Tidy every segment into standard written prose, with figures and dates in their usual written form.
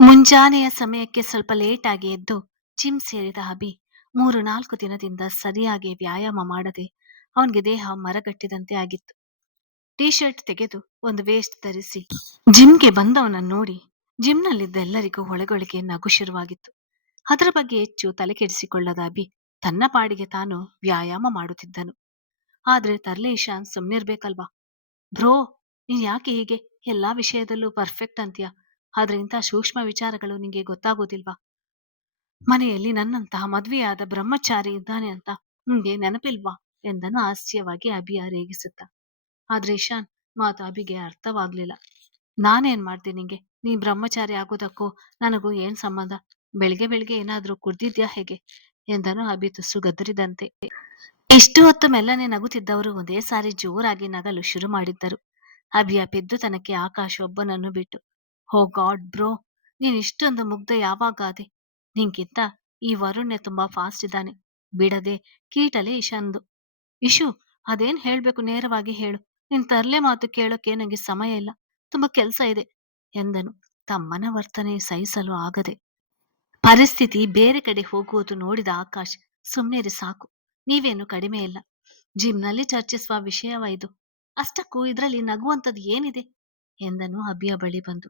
ಮುಂಜಾನೆಯ ಸಮಯಕ್ಕೆ ಸ್ವಲ್ಪ ಲೇಟಾಗಿ ಎದ್ದು ಜಿಮ್ ಸೇರಿದ ಅಭಿ 3-4 ದಿನದಿಂದ ಸರಿಯಾಗಿ ವ್ಯಾಯಾಮ ಮಾಡದೆ ಅವನಿಗೆ ದೇಹ ಮರಗಟ್ಟಿದಂತೆ ಆಗಿತ್ತು. ಟೀ ಶರ್ಟ್ ತೆಗೆದು ಒಂದು ವೇಸ್ಟ್ ಧರಿಸಿ ಜಿಮ್ಗೆ ಬಂದವನನ್ನು ನೋಡಿ ಜಿಮ್ನಲ್ಲಿದ್ದ ಎಲ್ಲರಿಗೂ ಒಳಗೊಳಗೆ ನಗು ಶುರುವಾಗಿತ್ತು. ಅದರ ಬಗ್ಗೆ ಹೆಚ್ಚು ತಲೆ ಕೆಡಿಸಿಕೊಳ್ಳದ ಅಭಿ ತನ್ನ ಪಾಡಿಗೆ ತಾನು ವ್ಯಾಯಾಮ ಮಾಡುತ್ತಿದ್ದನು. ಆದ್ರೆ ತರ್ಲೆ ಇಶಾನ್ ಸುಮ್ನಿರ್ಬೇಕಲ್ವಾ. ಬ್ರೋ, ನೀನ್ ಯಾಕೆ ಹೀಗೆ ಎಲ್ಲಾ ವಿಷಯದಲ್ಲೂ ಪರ್ಫೆಕ್ಟ್ ಅಂತೀಯ, ಆದ್ರೆ ಇಂಥ ಸೂಕ್ಷ್ಮ ವಿಚಾರಗಳು ನಿಂಗೆ ಗೊತ್ತಾಗೋದಿಲ್ವಾ? ಮನೆಯಲ್ಲಿ ನನ್ನಂತಹ ಮದ್ವೆಯಾದ ಬ್ರಹ್ಮಚಾರಿ ಇದ್ದಾನೆ ಅಂತ ನಿಂಗೆ ನೆನಪಿಲ್ವಾ ಎಂದನು ಹಾಸ್ಯವಾಗಿ ಅಭಿಯ ರೇಗಿಸುತ್ತ. ಆದ್ರೆ ಇಶಾನ್ ಮಾತು ಅಭಿಗೆ ಅರ್ಥವಾಗ್ಲಿಲ್ಲ. ನಾನೇನ್ ಮಾಡ್ತೀನಿ ನಿಂಗೆ? ನೀ ಬ್ರಹ್ಮಚಾರಿ ಆಗೋದಕ್ಕೂ ನನಗೂ ಏನ್ ಸಂಬಂಧ? ಬೆಳಿಗ್ಗೆ ಬೆಳಿಗ್ಗೆ ಏನಾದ್ರೂ ಕುಡ್ದಿದ್ಯಾ ಹೇಗೆ ಎಂದನು ಅಭಿ ತುಸು ಗದರಿದಂತೆ. ಇಷ್ಟು ಹೊತ್ತು ಮೆಲ್ಲನೆ ನಗುತ್ತಿದ್ದವರು ಒಂದೇ ಸಾರಿ ಜೋರಾಗಿ ನಗಲು ಶುರು ಮಾಡಿದ್ದರು. ಅಭಿಯ ಪೆದ್ದುತನಕ್ಕೆ ಆಕಾಶ್ ಒಬ್ಬನನ್ನು ಬಿಟ್ಟು, ಹೋ ಗಾಡ್ ಬ್ರೋ, ನೀನ್ ಇಷ್ಟೊಂದು ಮುಗ್ಧ ಯಾವಾಗಾದೆ? ನಿಂಗಿಂತ ಈ ವರುಣ್ಯ ತುಂಬಾ ಫಾಸ್ಟ್ ಇದ್ದಾನೆ ಬಿಡದೆ ಕೀಟಲೆ ಇಶಾನ್ದು. ಇಶು, ಅದೇನ್ ಹೇಳ್ಬೇಕು ನೇರವಾಗಿ ಹೇಳು. ನಿನ್ ತರ್ಲೆ ಮಾತು ಕೇಳೋಕೆ ನಂಗೆ ಸಮಯ ಇಲ್ಲ, ತುಂಬಾ ಕೆಲ್ಸ ಇದೆ ಎಂದನು ತಮ್ಮನ ವರ್ತನೆ ಸಹಿಸಲು ಆಗದೆ. ಪರಿಸ್ಥಿತಿ ಬೇರೆ ಕಡೆ ಹೋಗುವುದು ನೋಡಿದ ಆಕಾಶ್, ಸುಮ್ನಿರಿ ಸಾಕು, ನೀವೇನು ಕಡಿಮೆ ಇಲ್ಲ. ಜಿಮ್ನಲ್ಲಿ ಚರ್ಚಿಸುವ ವಿಷಯವ ಇದು. ಅಷ್ಟಕ್ಕೂ ಇದ್ರಲ್ಲಿ ನಗುವಂಥದ್ದು ಏನಿದೆ ಎಂದನು ಅಭಿಯ ಬಳಿ ಬಂದು.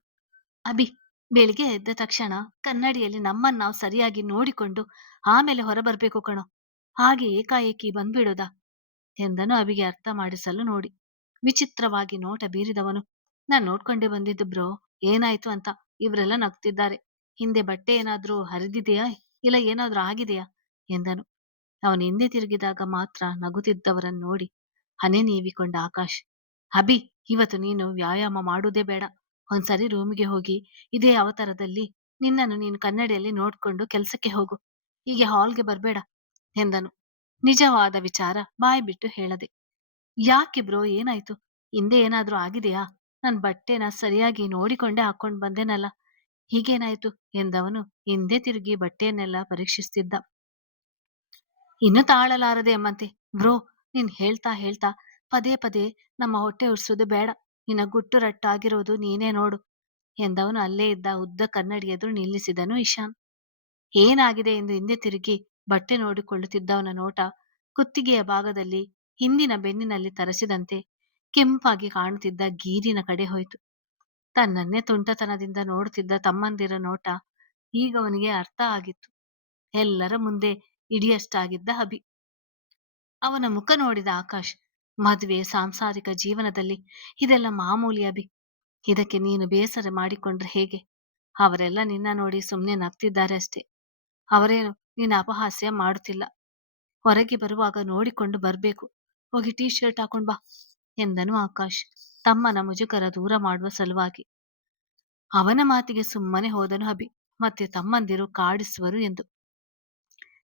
ಅಭಿ, ಬೆಳಿಗ್ಗೆ ಎದ್ದ ತಕ್ಷಣ ಕನ್ನಡಿಯಲ್ಲಿ ನಮ್ಮನ್ನು ನಾವು ಸರಿಯಾಗಿ ನೋಡಿಕೊಂಡು ಆಮೇಲೆ ಹೊರಬರ್ಬೇಕು ಕಣೋ, ಹಾಗೆ ಏಕಾಏಕಿ ಬಂದ್ಬಿಡೋದಾ ಎಂದನು ಅಭಿಗೆ ಅರ್ಥ ಮಾಡಿಸಲು ನೋಡಿ. ವಿಚಿತ್ರವಾಗಿ ನೋಟ ಬೀರಿದವನು, ನಾನ್ ನೋಡ್ಕೊಂಡೇ ಬಂದಿದ್ದು ಬ್ರೋ, ಏನಾಯ್ತು ಅಂತ. ಇವರೆಲ್ಲ ನಗ್ತಿದ್ದಾರೆ. ಹಿಂದೆ ಬಟ್ಟೆ ಏನಾದ್ರೂ ಹರಿದಿದೆಯಾ, ಇಲ್ಲ ಏನಾದ್ರೂ ಆಗಿದೆಯಾ ಎಂದನು. ಅವನು ಹಿಂದೆ ತಿರುಗಿದಾಗ ಮಾತ್ರ ನಗುತ್ತಿದ್ದವರನ್ನು ನೋಡಿ ಹನೆ ನೀವಿಕೊಂಡ ಆಕಾಶ್, ಅಭಿ, ಇವತ್ತು ನೀನು ವ್ಯಾಯಾಮ ಮಾಡುವುದೇ ಬೇಡ. ಒಂದ್ಸರಿ ರೂಮಿಗೆ ಹೋಗಿ ಇದೇ ಅವತಾರದಲ್ಲಿ ನಿನ್ನನ್ನು ನೀನು ಕನ್ನಡಿಯಲ್ಲಿ ನೋಡ್ಕೊಂಡು ಕೆಲ್ಸಕ್ಕೆ ಹೋಗು, ಹೀಗೆ ಹಾಲ್ಗೆ ಬರ್ಬೇಡ ಎಂದನು. ನಿಜವಾದ ವಿಚಾರ ಬಾಯಿ ಬಿಟ್ಟು ಹೇಳದೆ. ಯಾಕೆ ಬ್ರೋ, ಏನಾಯ್ತು? ಹಿಂದೆ ಏನಾದ್ರೂ ಆಗಿದೆಯಾ? ನನ್ ಬಟ್ಟೆನ ಸರಿಯಾಗಿ ನೋಡಿಕೊಂಡೇ ಹಾಕೊಂಡ್ ಬಂದೇನಲ್ಲ, ಹೀಗೇನಾಯ್ತು ಎಂದವನು ಹಿಂದೆ ತಿರುಗಿ ಬಟ್ಟೆಯನ್ನೆಲ್ಲ ಪರೀಕ್ಷಿಸ್ತಿದ್ದ. ಇನ್ನು ತಾಳಲಾರದೆ ಎಂಬಂತೆ, ಬ್ರೋ, ನೀನ್ ಹೇಳ್ತಾ ಹೇಳ್ತಾ ಪದೇ ಪದೇ ನಮ್ಮ ಹೊಟ್ಟೆ ಉರ್ಸೋದು ಬೇಡ. ನಿನ್ನ ಗುಟ್ಟು ರಟ್ಟಾಗಿರೋದು ನೀನೇ ನೋಡು ಎಂದವನು ಅಲ್ಲೇ ಇದ್ದ ಉದ್ದ ಕನ್ನಡಿ ಎದುರು ನಿಲ್ಲಿಸಿದನು ಇಶಾನ್. ಏನಾಗಿದೆ ಎಂದು ಹಿಂದೆ ತಿರುಗಿ ಬಟ್ಟೆ ನೋಡಿಕೊಳ್ಳುತ್ತಿದ್ದವನ ನೋಟ ಕುತ್ತಿಗೆಯ ಭಾಗದಲ್ಲಿ ಹಿಂದಿನ ಬೆನ್ನಿನಲ್ಲಿ ತರಸಿದಂತೆ ಕೆಂಪಾಗಿ ಕಾಣುತ್ತಿದ್ದ ಗೀರಿನ ಕಡೆ ಹೋಯಿತು. ತನ್ನನ್ನೇ ತುಂಟತನದಿಂದ ನೋಡುತ್ತಿದ್ದ ತಮ್ಮಂದಿರ ನೋಟ ಈಗ ಅವನಿಗೆ ಅರ್ಥ ಆಗಿತ್ತು. ಎಲ್ಲರ ಮುಂದೆ ಇಡಿಯಷ್ಟಾಗಿದ್ದ ಅಭಿ. ಅವನ ಮುಖ ನೋಡಿದ ಆಕಾಶ್, ಮದುವೆ ಸಾಂಸಾರಿಕ ಜೀವನದಲ್ಲಿ ಇದೆಲ್ಲ ಮಾಮೂಲಿ ಅಭಿ, ಇದಕ್ಕೆ ನೀನು ಬೇಸರ ಮಾಡಿಕೊಂಡ್ರೆ ಹೇಗೆ? ಅವರೆಲ್ಲ ನಿನ್ನ ನೋಡಿ ಸುಮ್ಮನೆ ನಗ್ತಿದ್ದಾರೆ ಅಷ್ಟೇ. ಅವರೇನು ನಿನ್ನ ಅಪಹಾಸ್ಯ ಮಾಡುತ್ತಿಲ್ಲ. ಹೊರಗೆ ಬರುವಾಗ ನೋಡಿಕೊಂಡು ಬರ್ಬೇಕು. ಹೋಗಿ ಟೀ ಶರ್ಟ್ ಹಾಕೊಂಡ್ ಬಾ ಎಂದನು ಆಕಾಶ್ ತಮ್ಮನ ಮುಜುಗರ ದೂರ ಮಾಡುವ ಸಲುವಾಗಿ. ಅವನ ಮಾತಿಗೆ ಸುಮ್ಮನೆ ಹೋದನು ಅಭಿ, ಮತ್ತೆ ತಮ್ಮಂದಿರು ಕಾಡಿಸುವರು ಎಂದು.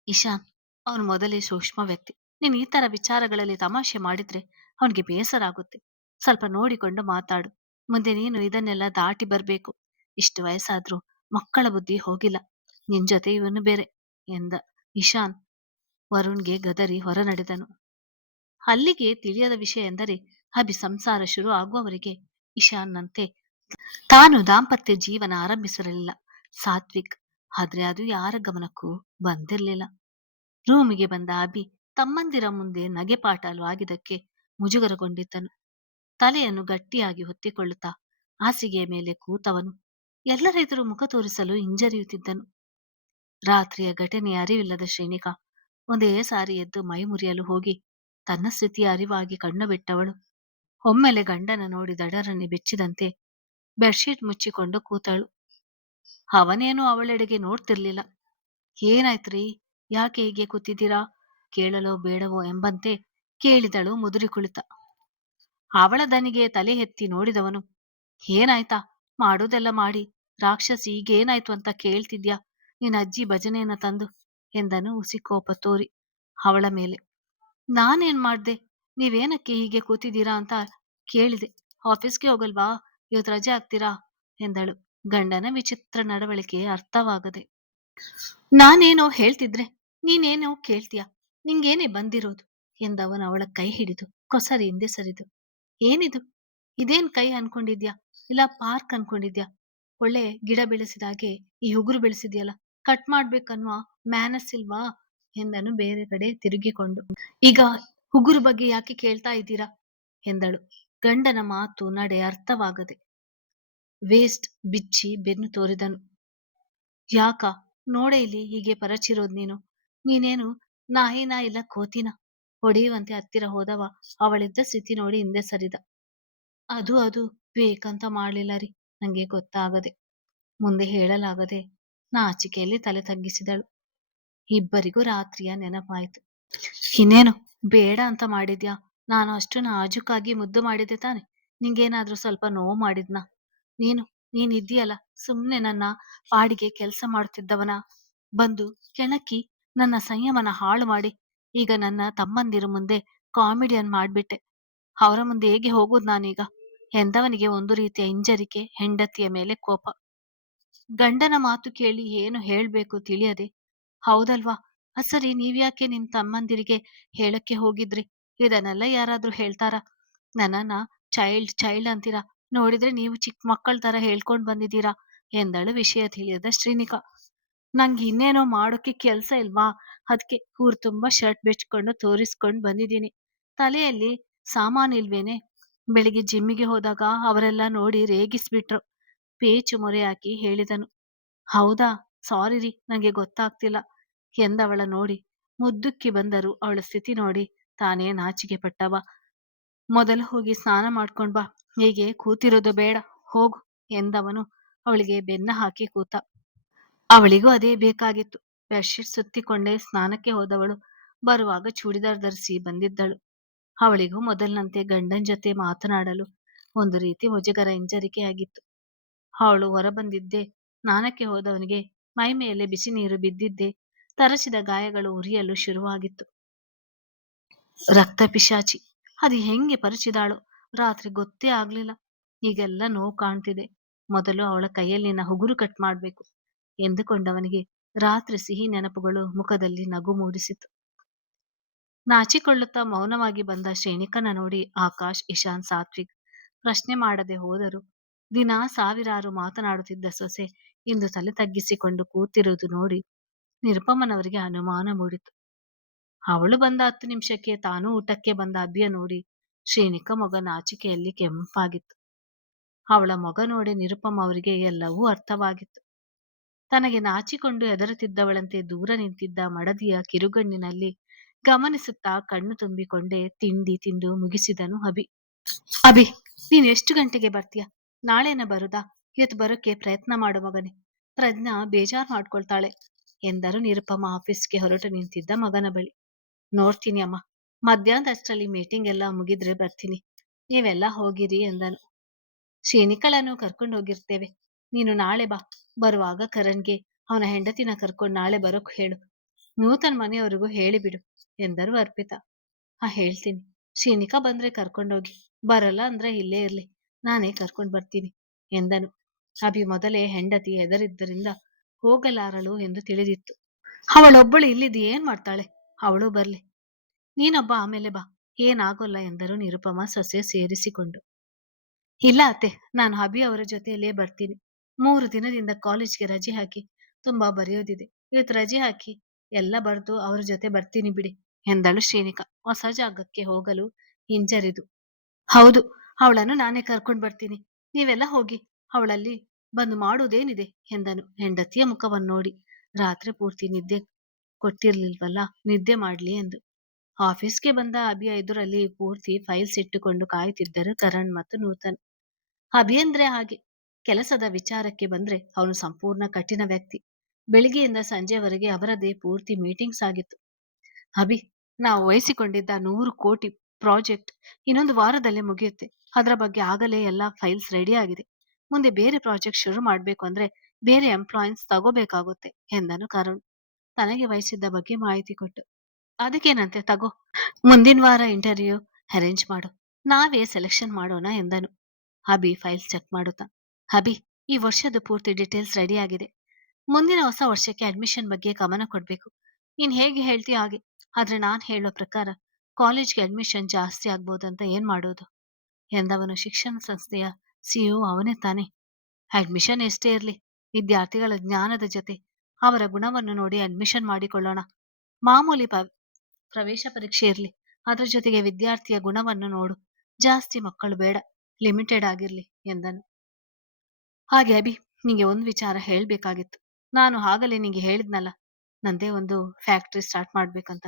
ಇಶಾನ್, ಅವನು ಮೊದಲೇ ಸೂಕ್ಷ್ಮ ವ್ಯಕ್ತಿ. ನೀನು ಈ ತರ ವಿಚಾರಗಳಲ್ಲಿ ತಮಾಷೆ ಮಾಡಿದ್ರೆ ಅವನಿಗೆ ಬೇಸರ ಆಗುತ್ತೆ. ಸ್ವಲ್ಪ ನೋಡಿಕೊಂಡು ಮಾತಾಡು. ಮುಂದೆ ನೀನು ಇದನ್ನೆಲ್ಲ ದಾಟಿ ಬರ್ಬೇಕು. ಇಷ್ಟು ವಯಸ್ಸಾದ್ರೂ ಮಕ್ಕಳ ಬುದ್ಧಿ ಹೋಗಿಲ್ಲ. ನಿನ್ ಜೊತೆ ಇವನು ಬೇರೆ ಎಂದ ಇಶಾನ್ ವರುಣ್ಗೆ ಗದರಿ ಹೊರ ನಡೆದನು. ಅಲ್ಲಿಗೆ ತಿಳಿಯದ ವಿಷಯ ಎಂದರೆ ಅಭಿ ಸಂಸಾರ ಶುರು ಆಗುವವರೆಗೆ ಇಶಾನ್ನಂತೆ ತಾನು ದಾಂಪತ್ಯ ಜೀವನ ಆರಂಭಿಸಿರಲಿಲ್ಲ ಸಾತ್ವಿಕ್. ಆದ್ರೆ ಅದು ಯಾರ ಗಮನಕ್ಕೂ ಬಂದಿರಲಿಲ್ಲ. ರೂಮಿಗೆ ಬಂದ ಅಭಿ ತಮ್ಮಂದಿರ ಮುಂದೆ ನಗೆಪಾಟಲು ಆಗಿದ್ದಕ್ಕೆ ಮುಜುಗರಗೊಂಡಿದ್ದನು. ತಲೆಯನ್ನು ಗಟ್ಟಿಯಾಗಿ ಹೊತ್ತಿಕೊಳ್ಳುತ್ತಾ ಹಾಸಿಗೆಯ ಮೇಲೆ ಕೂತವನು ಎಲ್ಲರೆದುರು ಮುಖ ತೋರಿಸಲು ಹಿಂಜರಿಯುತ್ತಿದ್ದನು. ರಾತ್ರಿಯ ಘಟನೆಯ ಅರಿವಿಲ್ಲದ ಶ್ರೀನಿಕಾ ಒಂದೇ ಸಾರಿ ಎದ್ದು ಮೈ ಮುರಿಯಲು ಹೋಗಿ ತನ್ನ ಸ್ಥಿತಿಯ ಅರಿವಾಗಿ ಕಣ್ಣು ಬಿಟ್ಟವಳು ಒಮ್ಮೆಲೆ ಗಂಡನ ನೋಡಿ ದಡರನ್ನೇ ಬೆಚ್ಚಿದಂತೆ ಬೆಡ್ಶೀಟ್ ಮುಚ್ಚಿಕೊಂಡು ಕೂತಳು. ಅವನೇನು ಅವಳೆಡೆಗೆ ನೋಡ್ತಿರ್ಲಿಲ್ಲ. ಏನಾಯ್ತ್ರಿ, ಯಾಕೆ ಹೀಗೆ ಕೂತಿದ್ದೀರಾ ಕೇಳಲೋ ಬೇಡವೋ ಎಂಬಂತೆ ಕೇಳಿದಳು ಮುದುರಿ ಕುಳಿತ. ಅವಳ ದನಿಗೆ ತಲೆ ಎತ್ತಿ ನೋಡಿದವನು, ಏನಾಯ್ತಾ, ಮಾಡೋದೆಲ್ಲ ಮಾಡಿ ರಾಕ್ಷಸಿ ಈಗೇನಾಯ್ತು ಅಂತ ಕೇಳ್ತಿದ್ಯಾ ನಿನ್ನ ಅಜ್ಜಿ ಭಜನೆಯನ್ನ ತಂದು ಎಂದನು ಹುಸಿಕೋಪ ತೋರಿ ಅವಳ ಮೇಲೆ. ನಾನೇನ್ ಮಾಡ್ದೆ, ನೀವೇನಕ್ಕೆ ಹೀಗೆ ಕೂತಿದ್ದೀರಾ ಅಂತ ಕೇಳಿದೆ. ಆಫೀಸ್ಗೆ ಹೋಗಲ್ವಾ, ಇವತ್ತು ರಜೆ ಹಾಕ್ತೀರಾ ಎಂದಳು ಗಂಡನ ವಿಚಿತ್ರ ನಡವಳಿಕೆ ಅರ್ಥವಾಗದೆ. ನಾನೇನೋ ಹೇಳ್ತಿದ್ರೆ ನೀನೇನೋ ಕೇಳ್ತೀಯ, ನಿಂಗೇನೆ ಬಂದಿರೋದು ಎಂದವನು ಅವಳ ಕೈ ಹಿಡಿದು ಕೊಸರಿ ಹಿಂದೆ ಸರಿದು. ಏನಿದು, ಇದೇನ್ ಕೈ ಅನ್ಕೊಂಡಿದ್ಯಾ, ಇಲ್ಲ ಪಾರ್ಕ್ ಅನ್ಕೊಂಡಿದ್ಯಾ? ಒಳ್ಳೆ ಗಿಡ ಬೆಳೆಸಿದಾಗೆ ಈ ಉಗುರು ಬೆಳೆಸಿದ್ಯಲ್ಲ, ಕಟ್ ಮಾಡ್ಬೇಕನ್ನುವ ಮ್ಯಾನಸ್ ಇಲ್ವಾ ಎಂದನು ಬೇರೆ ಕಡೆ ತಿರುಗಿಕೊಂಡು. ಈಗ ಉಗುರು ಬಗ್ಗೆ ಯಾಕೆ ಕೇಳ್ತಾ ಇದ್ದೀರಾ ಎಂದಳು. ಗಂಡನ ಮಾತು ನಡೆ ಅರ್ಥವಾಗದೆ ವೇಸ್ಟ್ ಬಿಚ್ಚಿ ಬೆನ್ನು ತೋರಿದನು. ಯಾಕ ನೋಡೆ ಇಲ್ಲಿ ಹೀಗೆ ಪರಚಿರೋದ್ ನೀನು? ನೀನೇನು ನಾಯಿನ ಇಲ್ಲ ಕೋತಿನ? ಹೊಡೆಯುವಂತೆ ಹತ್ತಿರ ಹೋದವ ಅವಳಿದ್ದ ಸ್ಥಿತಿ ನೋಡಿ ಹಿಂದೆ ಸರಿದ. ಅದು ಬೇಕಂತ ಮಾಡ್ಲಿಲ್ಲ ರೀ, ನಂಗೆ ಗೊತ್ತಾಗದೆ. ಮುಂದೆ ಹೇಳಲಾಗದೆ ನಾಚಿಕೆಯಲ್ಲಿ ತಲೆ ತಗ್ಗಿಸಿದಳು. ಇಬ್ಬರಿಗೂ ರಾತ್ರಿಯ ನೆನಪಾಯ್ತು. ಇನ್ನೇನು ಬೇಡ ಅಂತ ಮಾಡಿದ್ಯಾ? ನಾನು ಅಷ್ಟು ನಾಜೂಕಾಗಿ ಮುದ್ದು ಮಾಡಿದ್ದೆ ತಾನೆ? ನಿಂಗೇನಾದ್ರೂ ಸ್ವಲ್ಪ ನೋವು ಮಾಡಿದ್ನಾ? ನೀನು ನೀನಿದ್ದೀಯಲ್ಲ, ಸುಮ್ನೆ ನನ್ನ ಪಾಡಿಗೆ ಕೆಲಸ ಮಾಡುತ್ತಿದ್ದವನ ಬಂದು ಕೆಣಕಿ ನನ್ನ ಸಂಯಮನ ಹಾಳು ಮಾಡಿ ಈಗ ನನ್ನ ತಮ್ಮಂದಿರ ಮುಂದೆ ಕಾಮಿಡಿಯನ್ ಮಾಡ್ಬಿಟ್ಟೆ. ಅವರ ಮುಂದೆ ಹೇಗೆ ಹೋಗುದು ನಾನೀಗ? ಎಂದವನಿಗೆ ಒಂದು ರೀತಿಯ ಹಿಂಜರಿಕೆ, ಹೆಂಡತಿಯ ಮೇಲೆ ಕೋಪ. ಗಂಡನ ಮಾತು ಕೇಳಿ ಏನು ಹೇಳ್ಬೇಕು ತಿಳಿಯದೆ, ಹೌದಲ್ವಾ, ಸರಿ, ನೀವ್ಯಾಕೆ ನಿಮ್ ತಮ್ಮಂದಿರಿಗೆ ಹೇಳಕ್ಕೆ ಹೋಗಿದ್ರಿ? ಇದನ್ನೆಲ್ಲ ಯಾರಾದ್ರೂ ಹೇಳ್ತಾರಾ? ನನ್ನನ್ನ ಚೈಲ್ಡ್ ಅಂತೀರಾ? ನೋಡಿದ್ರೆ ನೀವು ಚಿಕ್ಕ ಮಕ್ಕಳ ತರ ಹೇಳ್ಕೊಂಡ್ ಬಂದಿದ್ದೀರಾ ಎಂದಳು ವಿಷಯ ತಿಳಿಯದ ಶ್ರೀನಿಕಾ. ನಂಗೆ ಇನ್ನೇನೋ ಮಾಡೋಕೆ ಕೆಲ್ಸ ಇಲ್ವಾ? ಅದಕ್ಕೆ ಊರ್ ತುಂಬಾ ಶರ್ಟ್ ಬೆಚ್ಕೊಂಡು ತೋರಿಸ್ಕೊಂಡ್ ಬಂದಿದ್ದೀನಿ. ತಲೆಯಲ್ಲಿ ಸಾಮಾನಿಲ್ವೇನೆ? ಬೆಳಿಗ್ಗೆ ಜಿಮ್ಮಿಗೆ ಹೋದಾಗ ಅವರೆಲ್ಲ ನೋಡಿ ರೇಗಿಸ್ಬಿಟ್ರು. ಪೇಚು ಮೊರೆ ಹಾಕಿ ಹೇಳಿದನು. ಹೌದಾ, ಸಾರಿ ರೀ, ನಂಗೆ ಗೊತ್ತಾಗ್ತಿಲ್ಲ ಎಂದವಳ ನೋಡಿ ಮುದ್ದುಕ್ಕಿ ಬಂದರು. ಅವಳ ಸ್ಥಿತಿ ನೋಡಿ ತಾನೇ ನಾಚಿಕೆ ಪಟ್ಟವ. ಮೊದಲು ಹೋಗಿ ಸ್ನಾನ ಮಾಡ್ಕೊಂಡ್ ಬಾ, ಹೀಗೆ ಕೂತಿರೋದು ಬೇಡ, ಹೋಗು ಎಂದವನು ಅವಳಿಗೆ ಬೆನ್ನ ಹಾಕಿ ಕೂತ. ಅವಳಿಗೂ ಅದೇ ಬೇಕಾಗಿತ್ತು. ಬೆಡ್ಶೀಟ್ ಸುತ್ತಿಕೊಂಡೇ ಸ್ನಾನಕ್ಕೆ ಹೋದವಳು ಬರುವಾಗ ಚೂಡಿದಾರ್ ಧರಿಸಿ ಬಂದಿದ್ದಳು. ಅವಳಿಗೂ ಮೊದಲಿನಂತೆ ಗಂಡನ್ ಜೊತೆ ಮಾತನಾಡಲು ಒಂದು ರೀತಿ ಮುಜುಗರ, ಹಿಂಜರಿಕೆಯಾಗಿತ್ತು. ಅವಳು ಹೊರಬಂದಿದ್ದೇ ಸ್ನಾನಕ್ಕೆ ಹೋದವನಿಗೆ ಮೈ ಮೇಲೆ ಬಿಸಿ ನೀರು ಬಿದ್ದಿದ್ದೇ ತರಚಿದ ಗಾಯಗಳು ಉರಿಯಲು ಶುರುವಾಗಿತ್ತು. ರಕ್ತ ಪಿಶಾಚಿ, ಅದು ಹೆಂಗೆ ಪರಿಚಿದಾಳು ರಾತ್ರಿ ಗೊತ್ತೇ ಆಗ್ಲಿಲ್ಲ. ಈಗೆಲ್ಲ ನೋವು ಕಾಣ್ತಿದೆ. ಮೊದಲು ಅವಳ ಕೈಯಲ್ಲಿನ ಉಗುರು ಕಟ್ ಮಾಡ್ಬೇಕು ಎಂದುಕೊಂಡವನಿಗೆ ರಾತ್ರಿ ಸಿಹಿ ನೆನಪುಗಳು ಮುಖದಲ್ಲಿ ನಗು ಮೂಡಿಸಿತು. ನಾಚಿಕೊಳ್ಳುತ್ತಾ ಮೌನವಾಗಿ ಬಂದ ಶ್ರೇಣಿಕನ ನೋಡಿ ಆಕಾಶ್, ಇಶಾನ್, ಸಾತ್ವಿಕ್ ಪ್ರಶ್ನೆ ಮಾಡದೆ ಹೋದರು. ದಿನ ಸಾವಿರಾರು ಮಾತನಾಡುತ್ತಿದ್ದ ಸೊಸೆ ಇಂದು ತಲೆ ತಗ್ಗಿಸಿಕೊಂಡು ಕೂತಿರುವುದು ನೋಡಿ ನಿರುಪಮನವರಿಗೆ ಅನುಮಾನ ಮೂಡಿತು. ಅವಳು ಬಂದ 10 ನಿಮಿಷಕ್ಕೆ ತಾನೂ ಊಟಕ್ಕೆ ಬಂದ ಅಭಿಯ ನೋಡಿ ಶ್ರೇಣಿಕ ಮೊಗ ನಾಚಿಕೆಯಲ್ಲಿ ಕೆಂಪಾಗಿತ್ತು. ಅವಳ ಮೊಗ ನೋಡಿ ನಿರುಪಮ ಅವರಿಗೆ ಎಲ್ಲವೂ ಅರ್ಥವಾಗಿತ್ತು. ತನಗೆ ನಾಚಿಕೊಂಡು ಹೆದರುತ್ತಿದ್ದವಳಂತೆ ದೂರ ನಿಂತಿದ್ದ ಮಡದಿಯ ಕಿರುಗಣ್ಣಿನಲ್ಲಿ ಗಮನಿಸುತ್ತಾ ಕಣ್ಣು ತುಂಬಿಕೊಂಡೇ ತಿಂಡಿ ತಿಂದು ಮುಗಿಸಿದನು ಅಭಿ. ಅಭಿ, ನೀನ್ ಎಷ್ಟು ಗಂಟೆಗೆ ಬರ್ತೀಯ? ನಾಳೆನ ಬರುದಾ? ಇವತ್ತು ಬರೋಕೆ ಪ್ರಯತ್ನ ಮಾಡು ಮಗನೇ, ಪ್ರಜ್ಞಾ ಬೇಜಾರ್ ಮಾಡ್ಕೊಳ್ತಾಳೆ ಎಂದರು ನಿರುಪಮ ಆಫೀಸ್ಗೆ ಹೊರಟು ನಿಂತಿದ್ದ ಮಗನ ಬಳಿ. ನೋಡ್ತೀನಿ ಅಮ್ಮ, ಮಧ್ಯಾಹ್ನದಷ್ಟರಲ್ಲಿ ಮೀಟಿಂಗ್ ಎಲ್ಲ ಮುಗಿದ್ರೆ ಬರ್ತೀನಿ, ನೀವೆಲ್ಲ ಹೋಗಿರಿ ಎಂದನು. ಶ್ರೇಣಿಕಳನ್ನು ಕರ್ಕೊಂಡು ಹೋಗಿರ್ತೇವೆ, ನೀನು ನಾಳೆ ಬಾ. ಬರುವಾಗ ಕರಣ್ಗೆ ಅವನ ಹೆಂಡತಿನ ಕರ್ಕೊಂಡು ನಾಳೆ ಬರೋಕ್ ಹೇಳು. ನೂತನ್ ಮನೆಯವರಿಗೂ ಹೇಳಿಬಿಡು ಎಂದರು ಅರ್ಪಿತಾ. ಹೇಳ್ತೀನಿ. ಶ್ರೇಣಿಕಾ ಬಂದ್ರೆ ಕರ್ಕೊಂಡೋಗಿ, ಬರಲ್ಲ ಅಂದ್ರೆ ಇಲ್ಲೇ ಇರ್ಲಿ, ನಾನೇ ಕರ್ಕೊಂಡ್ ಬರ್ತೀನಿ ಎಂದನು. ಅಭಿ ಮೊದಲೇ ಹೆಂಡತಿ ಹೆದರಿದ್ದರಿಂದ ಹೋಗಲಾರಳು ಎಂದು ತಿಳಿದಿತ್ತು. ಅವಳೊಬ್ಬಳು ಇಲ್ಲಿದ್ದು ಏನ್ ಮಾಡ್ತಾಳೆ? ಅವಳು ಬರ್ಲಿ, ನೀನೊಬ್ಬ ಆಮೇಲೆ ಬಾ, ಏನಾಗೋಲ್ಲ ಎಂದರು ನಿರುಪಮ ಸೊಸೆ ಸೇರಿಸಿಕೊಂಡು. ಇಲ್ಲ ಅತ್ತೆ, ನಾನು ಅಭಿ ಅವರ ಜೊತೆಯಲ್ಲೇ ಬರ್ತೀನಿ. 3 ದಿನದಿಂದ ಕಾಲೇಜ್ಗೆ ರಜೆ ಹಾಕಿ ತುಂಬಾ ಬರೆಯೋದಿದೆ. ಇವತ್ತು ರಜೆ ಹಾಕಿ ಎಲ್ಲ ಬರೆದು ಅವ್ರ ಜೊತೆ ಬರ್ತೀನಿ ಬಿಡಿ ಎಂದಳು ಶ್ರೇಣಿಕಾ ಹೊಸ ಜಾಗಕ್ಕೆ ಹೋಗಲು ಹಿಂಜರಿದು. ಹೌದು, ಅವಳನ್ನು ನಾನೇ ಕರ್ಕೊಂಡ್ ಬರ್ತೀನಿ, ನೀವೆಲ್ಲ ಹೋಗಿ, ಅವಳಲ್ಲಿ ಬಂದು ಮಾಡುವುದೇನಿದೆ ಎಂದನು ಹೆಂಡತಿಯ ಮುಖವನ್ನು ನೋಡಿ. ರಾತ್ರಿ ಪೂರ್ತಿ ನಿದ್ದೆ ಕೊಟ್ಟಿರ್ಲಿಲ್ವಲ್ಲ, ನಿದ್ದೆ ಮಾಡ್ಲಿ ಎಂದು. ಆಫೀಸ್ಗೆ ಬಂದ ಅಭಿಯ ಎದುರಲ್ಲಿ ಪೂರ್ತಿ ಫೈಲ್ಸ್ ಇಟ್ಟುಕೊಂಡು ಕಾಯುತ್ತಿದ್ದರು ಕರಣ್ ಮತ್ತು ನೂತನ್. ಅಭಿ ಅಂದ್ರೆ ಹಾಗೆ, ಕೆಲಸದ ವಿಚಾರಕ್ಕೆ ಬಂದ್ರೆ ಅವನು ಸಂಪೂರ್ಣ ಕಠಿಣ ವ್ಯಕ್ತಿ. ಬೆಳಿಗ್ಗೆಯಿಂದ ಸಂಜೆವರೆಗೆ ಅವರದೇ ಪೂರ್ತಿ ಮೀಟಿಂಗ್ಸ್ ಆಗಿತ್ತು. ಅಭಿ, ನಾವು ವಹಿಸಿಕೊಂಡಿದ್ದ 100 ಕೋಟಿ ಪ್ರಾಜೆಕ್ಟ್ ಇನ್ನೊಂದು ವಾರದಲ್ಲೇ ಮುಗಿಯುತ್ತೆ. ಅದರ ಬಗ್ಗೆ ಆಗಲೇ ಎಲ್ಲ ಫೈಲ್ಸ್ ರೆಡಿ ಆಗಿದೆ. ಮುಂದೆ ಬೇರೆ ಪ್ರಾಜೆಕ್ಟ್ ಶುರು ಮಾಡ್ಬೇಕು ಅಂದ್ರೆ ಬೇರೆ ಎಂಪ್ಲಾಯೀಸ್ ತಗೋಬೇಕಾಗುತ್ತೆ ಎಂದನು ಕರುಣ್ ತನಗೆ ವಹಿಸಿದ್ದ ಬಗ್ಗೆ ಮಾಹಿತಿ ಕೊಟ್ಟು. ಅದಕ್ಕೇನಂತೆ, ತಗೋ, ಮುಂದಿನ ವಾರ ಇಂಟರ್ವ್ಯೂ ಅರೇಂಜ್ ಮಾಡು, ನಾವೇ ಸೆಲೆಕ್ಷನ್ ಮಾಡೋಣ ಎಂದನು ಅಭಿ ಫೈಲ್ಸ್ ಚೆಕ್ ಮಾಡುತ್ತಾ. ಅಭಿ, ಈ ವರ್ಷದ ಪೂರ್ತಿ ಡೀಟೇಲ್ಸ್ ರೆಡಿ ಆಗಿದೆ. ಮುಂದಿನ ಹೊಸ ವರ್ಷಕ್ಕೆ ಅಡ್ಮಿಷನ್ ಬಗ್ಗೆ ಗಮನ ಕೊಡ್ಬೇಕು. ನೀನ್ ಹೇಗೆ ಹೇಳ್ತೀಯ ಹಾಗೆ, ಆದ್ರೆ ನಾನ್ ಹೇಳೋ ಪ್ರಕಾರ ಕಾಲೇಜ್ಗೆ ಅಡ್ಮಿಷನ್ ಜಾಸ್ತಿ ಆಗ್ಬೋದಂತ ಏನ್ ಮಾಡೋದು ಎಂದವನು. ಶಿಕ್ಷಣ ಸಂಸ್ಥೆಯ ಸಿಇಒ ಅವನೇ ತಾನೆ. ಅಡ್ಮಿಷನ್ ಎಷ್ಟೇ ಇರಲಿ, ವಿದ್ಯಾರ್ಥಿಗಳ ಜ್ಞಾನದ ಜೊತೆ ಅವರ ಗುಣವನ್ನು ನೋಡಿ ಅಡ್ಮಿಷನ್ ಮಾಡಿಕೊಳ್ಳೋಣ. ಮಾಮೂಲಿ ಪ್ರವೇಶ ಪರೀಕ್ಷೆ ಇರಲಿ, ಅದರ ಜೊತೆಗೆ ವಿದ್ಯಾರ್ಥಿಯ ಗುಣವನ್ನು ನೋಡು. ಜಾಸ್ತಿ ಮಕ್ಕಳು ಬೇಡ, ಲಿಮಿಟೆಡ್ ಆಗಿರ್ಲಿ ಎಂದನು. ಹಾಗೆ ಅಭಿ, ನಿಂಗೆ ಒಂದು ವಿಚಾರ ಹೇಳ್ಬೇಕಾಗಿತ್ತು. ನಾನು ಆಗಲೇ ನಿಂಗೆ ಹೇಳಿದ್ನಲ್ಲ, ನಂದೇ ಒಂದು ಫ್ಯಾಕ್ಟ್ರಿ ಸ್ಟಾರ್ಟ್ ಮಾಡ್ಬೇಕಂತ.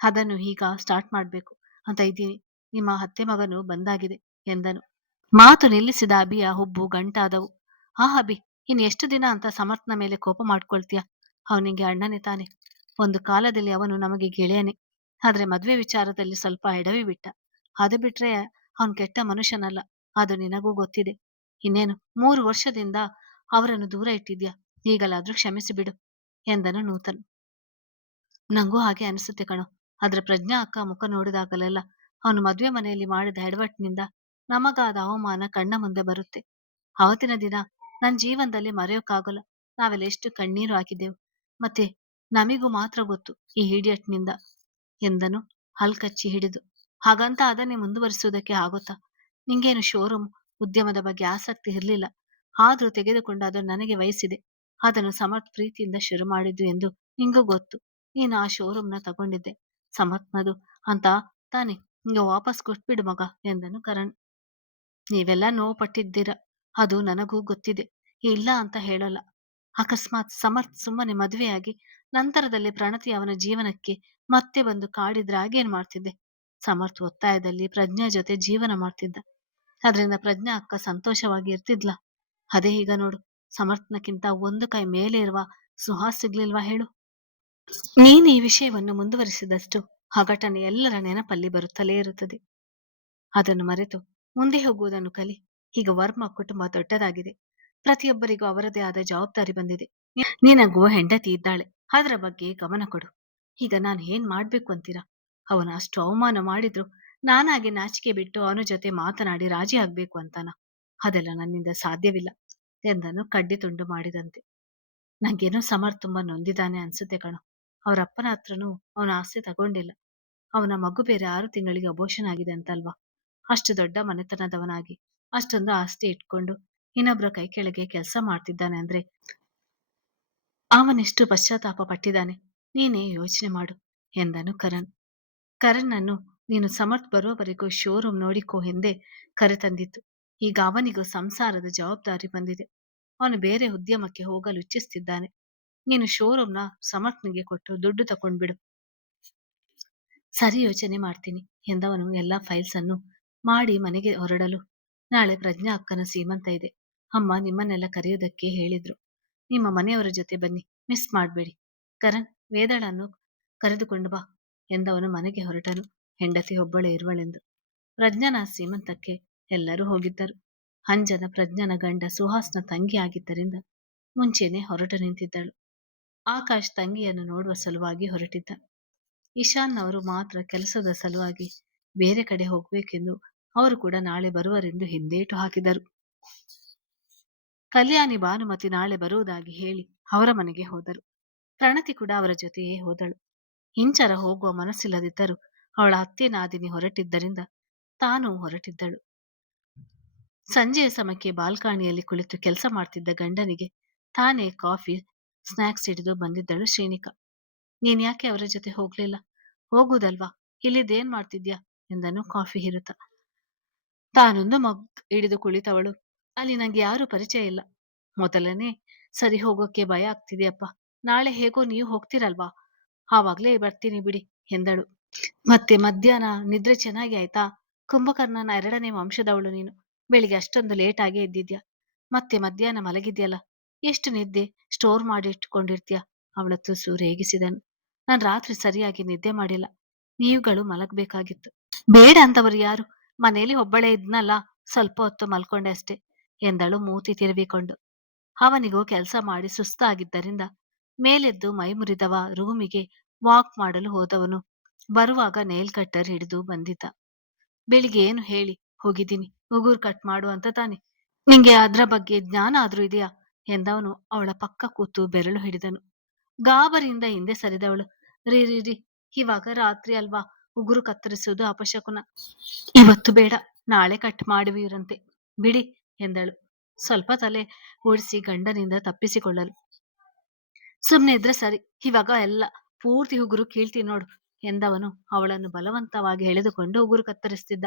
ಅದನ್ನು ಈಗ ಸ್ಟಾರ್ಟ್ ಮಾಡ್ಬೇಕು ಅಂತ ಇದ್ದೀನಿ. ನಿಮ್ಮ ಅತ್ತೆ ಮಗನು ಬಂದಾಗಿದೆ ಎಂದನು. ಮಾತು ನಿಲ್ಲಿಸಿದ ಅಭಿಯ ಹುಬ್ಬು ಗಂಟಾದವು. ಆ ಅಭಿ, ಇನ್ ಎಷ್ಟು ದಿನ ಅಂತ ಸಮರ್ಥನ ಮೇಲೆ ಕೋಪ ಮಾಡ್ಕೊಳ್ತೀಯ? ಅವನಿಗೆ ಅಣ್ಣನೇ ತಾನೆ. ಒಂದು ಕಾಲದಲ್ಲಿ ಅವನು ನಮಗೆ ಗೆಳೆಯನೇ. ಆದ್ರೆ ಮದ್ವೆ ವಿಚಾರದಲ್ಲಿ ಸ್ವಲ್ಪ ಎಡವಿ ಬಿಟ್ಟ. ಅದು ಬಿಟ್ರೆ ಅವನ್ ಕೆಟ್ಟ ಮನುಷ್ಯನಲ್ಲ, ಅದು ನಿನಗೂ ಗೊತ್ತಿದೆ. ಇನ್ನೇನು 3 ವರ್ಷದಿಂದ ಅವರನ್ನು ದೂರ ಇಟ್ಟಿದ್ಯಾ, ಈಗಲಾದ್ರೂ ಕ್ಷಮಿಸಿ ಬಿಡು ಎಂದನು ನೂತನ್. ನಂಗೂ ಹಾಗೆ ಅನಿಸುತ್ತೆ ಕಣೋ. ಆದ್ರೆ ಪ್ರಜ್ಞಾ ಅಕ್ಕ ಮುಖ ನೋಡಿದಾಗಲೆಲ್ಲ ಅವನು ಮದ್ವೆ ಮನೆಯಲ್ಲಿ ಮಾಡಿದ ಎಡವಟ್ಟಿನಿಂದ ನಮಗಾದ ಅವಮಾನ ಕಣ್ಣ ಮುಂದೆ ಬರುತ್ತೆ. ಅವತ್ತಿನ ದಿನ ನನ್ನ ಜೀವನದಲ್ಲಿ ಮರೆಯೋಕ್ಕಾಗಲ್ಲ. ನಾವೆಲ್ಲ ಎಷ್ಟು ಕಣ್ಣೀರು ಹಾಕಿದ್ದೆವು. ಮತ್ತೆ ನಮಿಗೂ ಮಾತ್ರ ಗೊತ್ತು ಈ ಇಡಿಯಟ್ನಿಂದ ಎಂದನು ಹಲ್ಕಚ್ಚಿ ಹಿಡಿದು. ಹಾಗಂತ ಅದನ್ನೇ ಮುಂದುವರಿಸುವುದಕ್ಕೆ ಆಗುತ್ತಾ? ನಿಂಗೇನು ಶೋರೂಮ್ ಉದ್ಯಮದ ಬಗ್ಗೆ ಆಸಕ್ತಿ ಇರಲಿಲ್ಲ, ಆದ್ರೂ ತೆಗೆದುಕೊಂಡು ಅದನ್ನು ನನಗೆ ವಹಿಸಿದೆ. ಅದನ್ನು ಸಮರ್ಥ್ ಪ್ರೀತಿಯಿಂದ ಶುರು ಮಾಡಿದ್ದು ಎಂದು ನಿಂಗೂ ಗೊತ್ತು. ನೀನು ಆ ಶೋರೂಮ್ನ ತಗೊಂಡಿದ್ದೆ ಸಮರ್ಥ್ನದು ಅಂತ ತಾನೆ. ಹಿಂಗ ವಾಪಸ್ ಕೊಟ್ಬಿಡು ಮಗ ಎಂದನು ಕರಣ್. ನೀವೆಲ್ಲ ನೋವು ಪಟ್ಟಿದ್ದೀರ, ಅದು ನನಗೂ ಗೊತ್ತಿದೆ, ಇಲ್ಲ ಅಂತ ಹೇಳಲ್ಲ. ಅಕಸ್ಮಾತ್ ಸಮರ್ಥ್ ಸುಮ್ಮನೆ ಮದುವೆಯಾಗಿ ನಂತರದಲ್ಲಿ ಪ್ರಣತಿ ಅವನ ಜೀವನಕ್ಕೆ ಮತ್ತೆ ಬಂದು ಕಾಡಿದ್ರೆ ಆಗೇನ್ ಮಾಡ್ತಿದ್ದೆ? ಸಮರ್ಥ್ ಒತ್ತಾಯದಲ್ಲಿ ಪ್ರಜ್ಞಾ ಜೊತೆ ಜೀವನ ಮಾಡ್ತಿದ್ದ. ಅದರಿಂದ ಪ್ರಜ್ಞಾ ಅಕ್ಕ ಸಂತೋಷವಾಗಿ ಇರ್ತಿದ್ಲ. ಅದೇ ಈಗ ನೋಡು, ಸಮರ್ಥ್ನಕ್ಕಿಂತ ಒಂದು ಕೈ ಮೇಲೆ ಇರುವ ಸುಹಾಸ್ ಸಿಗ್ಲಿಲ್ವಾ ಹೇಳು? ನೀನು ಈ ವಿಷಯವನ್ನು ಮುಂದುವರಿಸಿದಷ್ಟು ಆ ಘಟನೆ ಎಲ್ಲರ ನೆನಪಲ್ಲಿ ಬರುತ್ತಲೇ ಇರುತ್ತದೆ. ಅದನ್ನು ಮರೆತು ಮುಂದೆ ಹೋಗುವುದನ್ನು ಕಲಿ. ಈಗ ವರ್ಮ ಕುಟುಂಬ ದೊಡ್ಡದಾಗಿದೆ. ಪ್ರತಿಯೊಬ್ಬರಿಗೂ ಅವರದೇ ಆದ ಜವಾಬ್ದಾರಿ ಬಂದಿದೆ. ನಿನಗೂ ಹೆಂಡತಿ ಇದ್ದಾಳೆ, ಅದರ ಬಗ್ಗೆ ಗಮನ ಕೊಡು. ಈಗ ನಾನು ಏನ್ ಮಾಡ್ಬೇಕು ಅಂತೀರಾ? ಅವನು ಅಷ್ಟು ಅವಮಾನ ಮಾಡಿದ್ರು ನಾನಾಗಿ ನಾಚಿಕೆ ಬಿಟ್ಟು ಅವನ ಜೊತೆ ಮಾತನಾಡಿ ರಾಜಿ ಆಗ್ಬೇಕು ಅಂತಾನ? ಅದೆಲ್ಲ ನನ್ನಿಂದ ಸಾಧ್ಯವಿಲ್ಲ ಎಂದನು ಕಡ್ಡಿ ತುಂಡು ಮಾಡಿದಂತೆ. ನಂಗೇನೋ ಸಮರ್ಥ್ ತುಂಬಾ ನೊಂದಿದ್ದಾನೆ ಅನ್ಸುತ್ತೆ ಕಣೋ. ಅವ್ರ ಅಪ್ಪನ ಹತ್ರನೂ ಅವನ ಆಸ್ತಿ ತಗೊಂಡಿಲ್ಲ. ಅವನ ಮಗು ಬೇರೆ 6 ತಿಂಗಳಿಗೆ ಅಬೋಷನ್ ಆಗಿದೆ ಅಂತಲ್ವಾ? ಅಷ್ಟು ದೊಡ್ಡ ಮನೆತನದವನಾಗಿ ಅಷ್ಟೊಂದು ಆಸ್ತಿ ಇಟ್ಕೊಂಡು ಇನ್ನೊಬ್ರ ಕೈ ಕೆಳಗೆ ಕೆಲಸ ಮಾಡ್ತಿದ್ದಾನೆ ಅಂದ್ರೆ ಅವನೆಷ್ಟು ಪಶ್ಚಾತ್ತಾಪ ಪಟ್ಟಿದ್ದಾನೆ ನೀನೇ ಯೋಚನೆ ಮಾಡು ಎಂದನು ಕರಣ್. ಕರಣ್ಣನ್ನು ನೀನು ಸಮರ್ಥ್ ಬರೋವರೆಗೂ ಶೋರೂಮ್ ನೋಡಿಕೋ ಎಂದೇ ಕರೆತಂದಿತ್ತು. ಈಗ ಅವನಿಗೂ ಸಂಸಾರದ ಜವಾಬ್ದಾರಿ ಬಂದಿದೆ. ಅವನು ಬೇರೆ ಉದ್ಯಮಕ್ಕೆ ಹೋಗಲು ಇಚ್ಛಿಸ್ತಿದ್ದಾನೆ. ನೀನು ಶೋರೂಮ್ನ ಸಮರ್ಥ್ನಿಗೆ ಕೊಟ್ಟು ದುಡ್ಡು ತಕೊಂಡ್ಬಿಡು. ಸರಿ, ಯೋಚನೆ ಮಾಡ್ತೀನಿ ಎಂದವನು ಎಲ್ಲಾ ಫೈಲ್ಸ್ ಅನ್ನು ಮಾಡಿ ಮನೆಗೆ ಹೊರಡಲು. ನಾಳೆ ಪ್ರಜ್ಞಾ ಅಕ್ಕನ ಸೀಮಂತ ಇದೆ. ಅಮ್ಮ ನಿಮ್ಮನ್ನೆಲ್ಲ ಕರೆಯುವುದಕ್ಕೆ ಹೇಳಿದ್ರು. ನಿಮ್ಮ ಮನೆಯವರ ಜೊತೆ ಬನ್ನಿ, ಮಿಸ್ ಮಾಡಬೇಡಿ. ಕರಣ್, ವೇದಳನ್ನು ಕರೆದುಕೊಂಡು ಬಾ ಎಂದವನು ಮನೆಗೆ ಹೊರಟನು. ಹೆಂಡತಿ ಒಬ್ಬಳೇ ಇರುವಳೆಂದು. ಪ್ರಜ್ಞಾನ ಸೀಮಂತಕ್ಕೆ ಎಲ್ಲರೂ ಹೋಗಿದ್ದರು. ಅಂಜನ ಪ್ರಜ್ಞಾನ ಗಂಡ ಸುಹಾಸ್ನ ತಂಗಿ ಆಗಿದ್ದರಿಂದ ಮುಂಚೆನೆ ಹೊರಟು ನಿಂತಿದ್ದಳು. ಆಕಾಶ್ ತಂಗಿಯನ್ನು ನೋಡುವ ಸಲುವಾಗಿ ಹೊರಟಿದ್ದ. ಇಶಾನ್ ಅವರು ಮಾತ್ರ ಕೆಲಸದ ಸಲುವಾಗಿ ಬೇರೆ ಕಡೆ ಹೋಗ್ಬೇಕೆಂದು ಅವರು ಕೂಡ ನಾಳೆ ಬರುವರೆಂದು ಹಿಂದೇಟು ಹಾಕಿದರು. ಕಲ್ಯಾಣಿ ಭಾನುಮತಿ ನಾಳೆ ಬರುವುದಾಗಿ ಹೇಳಿ ಅವರ ಮನೆಗೆ ಹೋದರು. ಪ್ರಣತಿ ಕೂಡ ಅವರ ಜೊತೆಯೇ ಹೋದಳು. ಇಂಚರ ಹೋಗುವ ಮನಸ್ಸಿಲ್ಲದಿದ್ದರೂ ಅವಳ ಅತ್ತೆ ನಾದಿನಿ ಹೊರಟಿದ್ದರಿಂದ ತಾನು ಹೊರಟಿದ್ದಳು. ಸಂಜೆಯ ಸಮಯಕ್ಕೆ ಬಾಲ್ಕನಿಯಲ್ಲಿ ಕುಳಿತು ಕೆಲಸ ಮಾಡ್ತಿದ್ದ ಗಂಡನಿಗೆ ತಾನೇ ಕಾಫಿ ಸ್ನಾಕ್ಸ್ ಹಿಡಿದು ಬಂದಿದ್ದಳು ಶ್ರೀನಿಕಾ. ನೀನ್ ಯಾಕೆ ಅವರ ಜೊತೆ ಹೋಗ್ಲಿಲ್ಲ? ಹೋಗುದಲ್ವಾ, ಇಲ್ಲಿದ್ದೇನ್ ಮಾಡ್ತಿದ್ಯಾ ಎಂದನು ಕಾಫಿ ಹಿರುತ್ತ. ತಾನೊಂದು ಮಗ್ ಹಿಡಿದು ಕುಳಿತವಳು. ಅಲ್ಲಿ ನಂಗೆ ಯಾರು ಪರಿಚಯ ಇಲ್ಲ. ಮೊದಲನೇ ಸರಿ ಹೋಗೋಕೆ ಭಯ ಆಗ್ತಿದೆಯಪ್ಪ. ನಾಳೆ ಹೇಗೋ ನೀವು ಹೋಗ್ತಿರಲ್ವಾ, ಆವಾಗ್ಲೇ ಬರ್ತೀನಿ ಬಿಡಿ ಎಂದಳು. ಮತ್ತೆ ಮಧ್ಯಾಹ್ನ ನಿದ್ರೆ ಚೆನ್ನಾಗಿ ಆಯ್ತಾ? ಕುಂಭಕರ್ಣನ 2ನೇ ವಂಶದವಳು ನೀನು. ಬೆಳಿಗ್ಗೆ ಅಷ್ಟೊಂದು ಲೇಟ್ ಆಗೇ ಎದ್ದಿದ್ಯಾ. ಮತ್ತೆ ಮಧ್ಯಾಹ್ನ ಮಲಗಿದ್ಯಲ್ಲ, ಎಷ್ಟು ನಿದ್ದೆ ಸ್ಟೋರ್ ಮಾಡಿಟ್ಕೊಂಡಿರ್ತೀಯ? ಅವಳ ತುಸು ರೇಗಿಸಿದನು. ನಾನು ರಾತ್ರಿ ಸರಿಯಾಗಿ ನಿದ್ದೆ ಮಾಡಿಲ್ಲ. ನೀವುಗಳು ಮಲಗಬೇಕಾಗಿತ್ತು. ಬೇಡ ಅಂತವರು ಯಾರು? ಮನೇಲಿ ಒಬ್ಬಳೇ ಇದ್ನಲ್ಲ, ಸ್ವಲ್ಪ ಹೊತ್ತು ಮಲ್ಕೊಂಡೆ ಅಷ್ಟೆ ಎಂದಳು ಮೂತಿ ತಿರುವಿಕೊಂಡು. ಅವನಿಗೂ ಕೆಲಸ ಮಾಡಿ ಸುಸ್ತಾಗಿದ್ದರಿಂದ ಮೇಲೆದ್ದು ಮೈ ಮುರಿದವ ರೂಮಿಗೆ ವಾಕ್ ಮಾಡಲು ಹೋದವನು ಬರುವಾಗ ನೇಲ್ ಕಟ್ಟರ್ ಹಿಡಿದು ಬಂದಿದ್ದ. ಬೆಳಿಗ್ಗೆ ಏನು ಹೇಳಿ ಹೋಗಿದ್ದೀನಿ, ಉಗುರು ಕಟ್ ಮಾಡು ಅಂತ ತಾನೆ. ನಿಂಗೆ ಅದ್ರ ಬಗ್ಗೆ ಜ್ಞಾನ ಆದ್ರೂ ಇದೆಯಾ ಎಂದವನು ಅವಳ ಪಕ್ಕ ಕೂತು ಬೆರಳು ಹಿಡಿದನು. ಗಾಬರಿಯಿಂದ ಹಿಂದೆ ಸರಿದವಳು. ರೀ ರೀ ರೀ, ಇವಾಗ ರಾತ್ರಿ ಅಲ್ವಾ, ಉಗುರು ಕತ್ತರಿಸುವುದು ಅಪಶಕುನ. ಇವತ್ತು ಬೇಡ, ನಾಳೆ ಕಟ್ ಮಾಡುವಿರಂತೆ ಬಿಡಿ ಎಂದಳು. ಸ್ವಲ್ಪ ತಲೆ ಓಡಿಸಿ ಗಂಡನಿಂದ ತಪ್ಪಿಸಿಕೊಳ್ಳಲು. ಸುಮ್ನೆ ಇದ್ರೆ ಸರಿ, ಇವಾಗ ಎಲ್ಲ ಪೂರ್ತಿ ಉಗುರು ಕೀಳ್ತೀನಿ ನೋಡು ಎಂದವನು ಅವಳನ್ನು ಬಲವಂತವಾಗಿ ಎಳೆದುಕೊಂಡು ಉಗುರು ಕತ್ತರಿಸ್ತಿದ್ದ.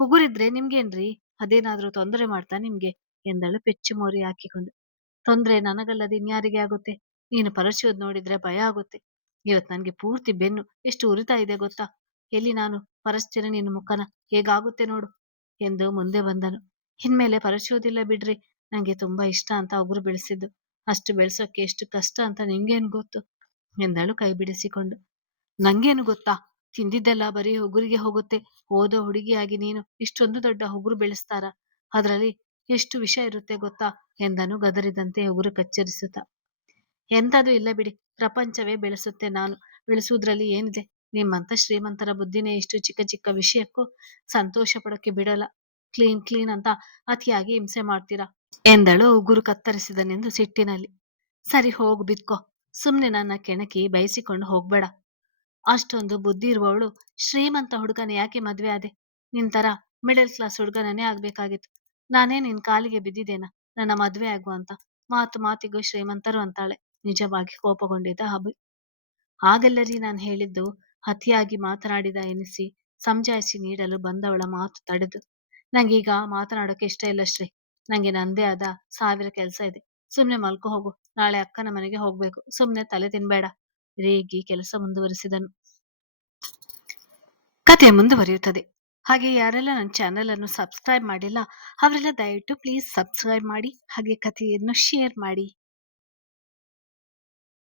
ಉಗುರಿದ್ರೆ ನಿಮ್ಗೇನ್ರಿ, ಅದೇನಾದ್ರೂ ತೊಂದರೆ ಮಾಡ್ತಾ ನಿಮ್ಗೆ ಎಂದಳು ಪೆಚ್ಚು ಮೋರಿ ಹಾಕಿಕೊಂಡು. ತೊಂದ್ರೆ ನನಗಲ್ಲದೆ ಇನ್ಯಾರಿಗೆ ಆಗುತ್ತೆ? ನೀನು ಪರಚೋದ್ ನೋಡಿದ್ರೆ ಭಯ ಆಗುತ್ತೆ. ಇವತ್ ನನ್ಗೆ ಪೂರ್ತಿ ಬೆನ್ನು ಎಷ್ಟು ಉರಿತಾ ಇದೆ ಗೊತ್ತಾ? ಎಲ್ಲಿ ನಾನು ಪರಸ್ತಿನ ನಿನ್ನ ಮುಖನ, ಹೇಗಾಗುತ್ತೆ ನೋಡು ಎಂದು ಮುಂದೆ ಬಂದನು. ಇನ್ಮೇಲೆ ಪರಚೋದಿಲ್ಲ ಬಿಡ್ರಿ, ನಂಗೆ ತುಂಬಾ ಇಷ್ಟ ಅಂತ ಉಗುರು ಬೆಳೆಸಿದ್ದು. ಅಷ್ಟು ಬೆಳೆಸೋಕೆ ಎಷ್ಟು ಕಷ್ಟ ಅಂತ ನಿಂಗೇನು ಗೊತ್ತು ಎಂದಳು ಕೈ ಬಿಡಿಸಿಕೊಂಡು. ನಂಗೇನು ಗೊತ್ತಾ, ತಿಂದಿದ್ದೆಲ್ಲ ಬರೀ ಉಗುರಿಗೆ ಹೋಗುತ್ತೆ. ಓದೋ ಹುಡುಗಿಯಾಗಿ ನೀನು ಇಷ್ಟೊಂದು ದೊಡ್ಡ ಉಗುರು ಬೆಳೆಸ್ತಾರ? ಅದರಲ್ಲಿ ಎಷ್ಟು ವಿಷ ಇರುತ್ತೆ ಗೊತ್ತಾ ಎಂದನು ಗದರಿದಂತೆ ಉಗುರು ಕಚ್ಚರಿಸುತ್ತ. ಎಂತದೂ ಇಲ್ಲ ಬಿಡಿ, ಪ್ರಪಂಚವೇ ಬೆಳೆಸುತ್ತೆ, ನಾನು ಬೆಳೆಸುವುದ್ರಲ್ಲಿ ಏನಿದೆ? ನಿಮ್ಮಂತ ಶ್ರೀಮಂತರ ಬುದ್ಧಿನೇ ಇಷ್ಟು ಚಿಕ್ಕ ಚಿಕ್ಕ ವಿಷಯಕ್ಕೂ ಸಂತೋಷ ಪಡೋಕೆ ಬಿಡಲ್ಲ. ಕ್ಲೀನ್ ಕ್ಲೀನ್ ಅಂತ ಅತಿಯಾಗಿ ಹಿಂಸೆ ಮಾಡ್ತೀರಾ ಎಂದಳು ಉಗುರು ಕತ್ತರಿಸಿದನೆಂದು ಸಿಟ್ಟಿನಲ್ಲಿ. ಸರಿ ಹೋಗು ಬಿದ್ಕೋ, ಸುಮ್ನೆ ನನ್ನ ಕೆಣಕಿ ಬಯಸಿಕೊಂಡು ಹೋಗ್ಬೇಡ. ಅಷ್ಟೊಂದು ಬುದ್ಧಿ ಇರುವವಳು ಶ್ರೀಮಂತ ಹುಡುಗನ ಯಾಕೆ ಮದ್ವೆ ಆದೆ? ನಿಂತರ ಮಿಡಲ್ ಕ್ಲಾಸ್ ಹುಡುಗನೇ ಆಗ್ಬೇಕಾಗಿತ್ತು. ನಾನೇ ನಿನ್ ಕಾಲಿಗೆ ಬಿದ್ದಿದ್ದೇನ ನನ್ನ ಮದ್ವೆ ಆಗುವ ಅಂತ? ಮಾತು ಮಾತಿಗೂ ಶ್ರೀಮಂತರು ಅಂತಾಳೆ. ನಿಜವಾಗಿ ಕೋಪಗೊಂಡಿದ್ದ ಅಭಿ. ಹಾಗೆಲ್ಲರಿ ನಾನು ಹೇಳಿದ್ದು, ಅತಿಯಾಗಿ ಮಾತನಾಡಿದ ಎನಿಸಿ ಸಮಜಾಯಿಸಿ ನೀಡಲು ಬಂದವಳ ಮಾತು ತಡೆದು. ನಂಗೀಗ ಮಾತನಾಡೋಕೆ ಇಷ್ಟ ಇಲ್ಲ ಶ್ರೀ. ನಂಗೆ ನಂದೇ ಆದ 1000 ಕೆಲಸ ಇದೆ. ಸುಮ್ನೆ ಮಲ್ಕೋ ಹೋಗು. ನಾಳೆ ಅಕ್ಕನ ಮನೆಗೆ ಹೋಗ್ಬೇಕು. ಸುಮ್ನೆ ತಲೆ ತಿನ್ಬೇಡ ರೇಗಿ ಕೆಲಸ ಮುಂದುವರಿಸಿದನು. ಕಥೆ ಮುಂದುವರಿಯುತ್ತದೆ. ಹಾಗೆ ಯಾರೆಲ್ಲ ನನ್ನ ಚಾನೆಲ್ ಅನ್ನು ಸಬ್ಸ್ಕ್ರೈಬ್ ಮಾಡಿಲ್ಲ ಅವರೆಲ್ಲ ದಯವಿಟ್ಟು ಪ್ಲೀಸ್ ಸಬ್ಸ್ಕ್ರೈಬ್ ಮಾಡಿ, ಹಾಗೆ ಕಥೆಯನ್ನು ಶೇರ್ ಮಾಡಿ.